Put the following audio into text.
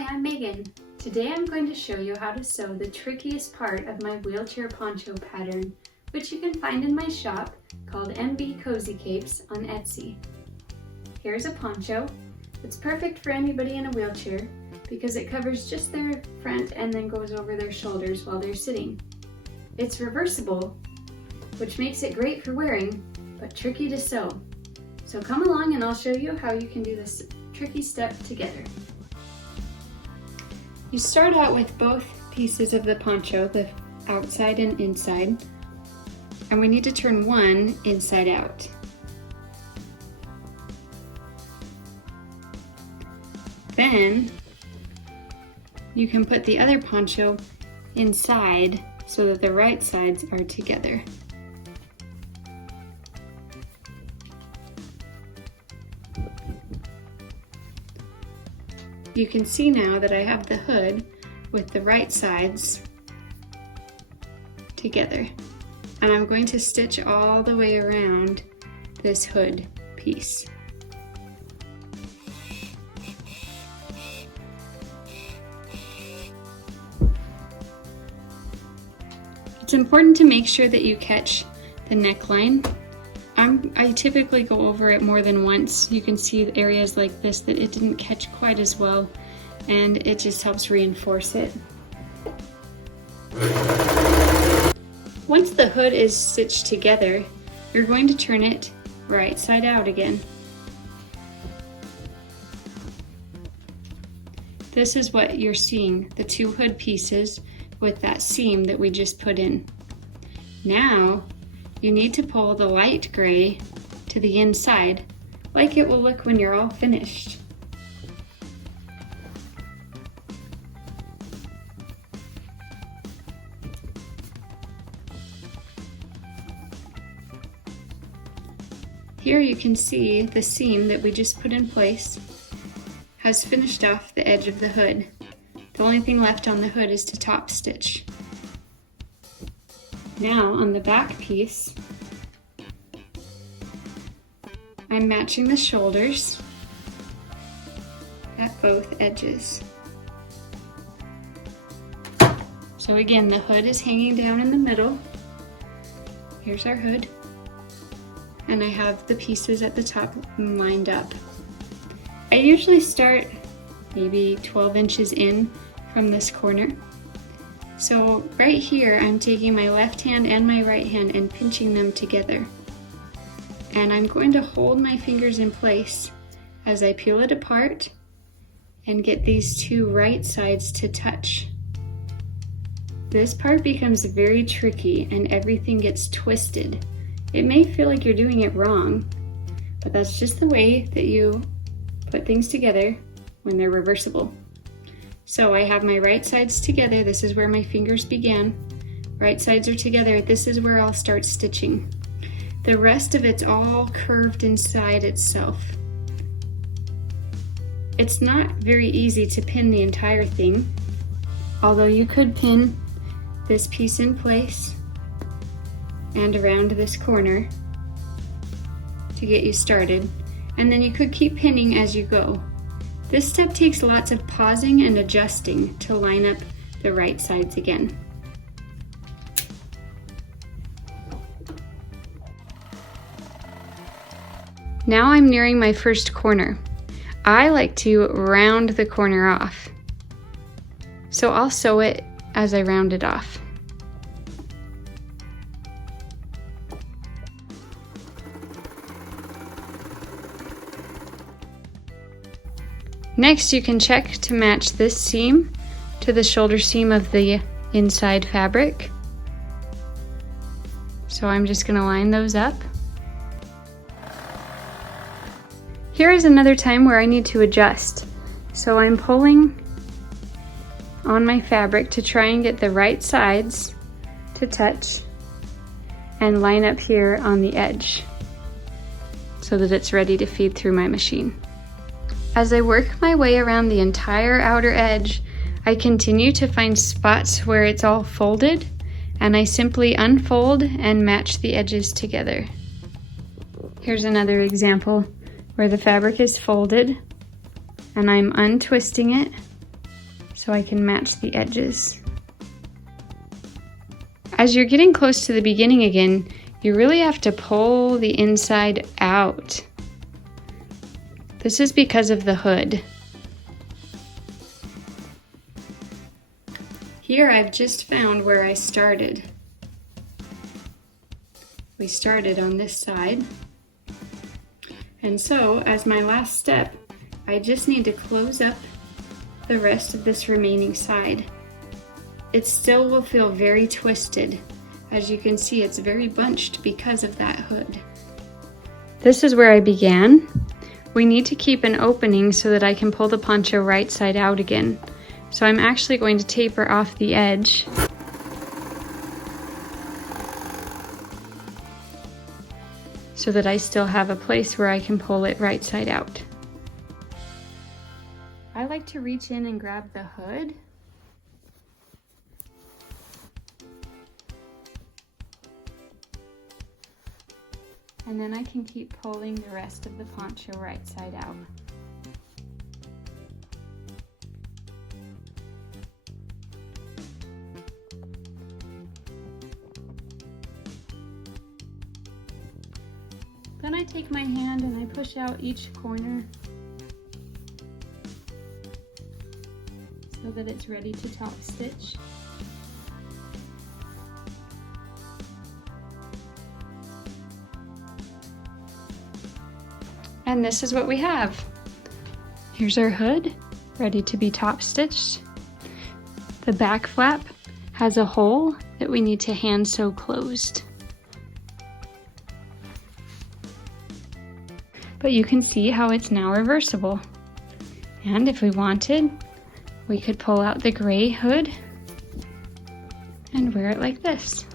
Hi, I'm Megan. Today I'm going to show you how to sew the trickiest part of my wheelchair poncho pattern, which you can find in my shop called MB Cozy Capes on Etsy. Here's a poncho. It's perfect for anybody in a wheelchair because it covers just their front and then goes over their shoulders while they're sitting. It's reversible, which makes it great for wearing, but tricky to sew. So come along and I'll show you how you can do this tricky step together. You start out with both pieces of the poncho, the outside and inside, and we need to turn one inside out. Then you can put the other poncho inside so that the right sides are together. You can see now that I have the hood with the right sides together. And I'm going to stitch all the way around this hood piece. It's important to make sure that you catch the neckline. I typically go over it more than once. You can see areas like this that it didn't catch quite as well, and it just helps reinforce it. Once the hood is stitched together, you're going to turn it right side out again. This is what you're seeing, the two hood pieces with that seam that we just put in. Now, you need to pull the light gray to the inside, like it will look when you're all finished. Here you can see the seam that we just put in place has finished off the edge of the hood. The only thing left on the hood is to top stitch. Now on the back piece, I'm matching the shoulders at both edges. So again, the hood is hanging down in the middle. Here's our hood. And I have the pieces at the top lined up. I usually start maybe 12 inches in from this corner. So right here, I'm taking my left hand and my right hand and pinching them together. And I'm going to hold my fingers in place as I peel it apart and get these two right sides to touch. This part becomes very tricky and everything gets twisted. It may feel like you're doing it wrong, but that's just the way that you put things together when they're reversible. So I have my right sides together. This is where my fingers began. Right sides are together. This is where I'll start stitching. The rest of it's all curved inside itself. It's not very easy to pin the entire thing, although you could pin this piece in place and around this corner to get you started, and then you could keep pinning as you go. This step takes lots of pausing and adjusting to line up the right sides again. Now I'm nearing my first corner. I like to round the corner off. So I'll sew it as I round it off. Next, you can check to match this seam to the shoulder seam of the inside fabric. So I'm just going to line those up. Here is another time where I need to adjust. So I'm pulling on my fabric to try and get the right sides to touch and line up here on the edge so that it's ready to feed through my machine. As I work my way around the entire outer edge, I continue to find spots where it's all folded, and I simply unfold and match the edges together. Here's another example where the fabric is folded and I'm untwisting it so I can match the edges. As you're getting close to the beginning again, you really have to pull the inside out. This is because of the hood. Here I've just found where I started. We started on this side. And so, as my last step, I just need to close up the rest of this remaining side. It still will feel very twisted. As you can see, it's very bunched because of that hood. This is where I began. We need to keep an opening so that I can pull the poncho right side out again. So I'm actually going to taper off the edge. So that I still have a place where I can pull it right side out. I like to reach in and grab the hood. And then I can keep pulling the rest of the poncho right side out. Then I take my hand and I push out each corner so that it's ready to top stitch. And this is what we have. Here's our hood, ready to be top stitched. The back flap has a hole that we need to hand sew closed. But you can see how it's now reversible. And if we wanted, we could pull out the gray hood and wear it like this.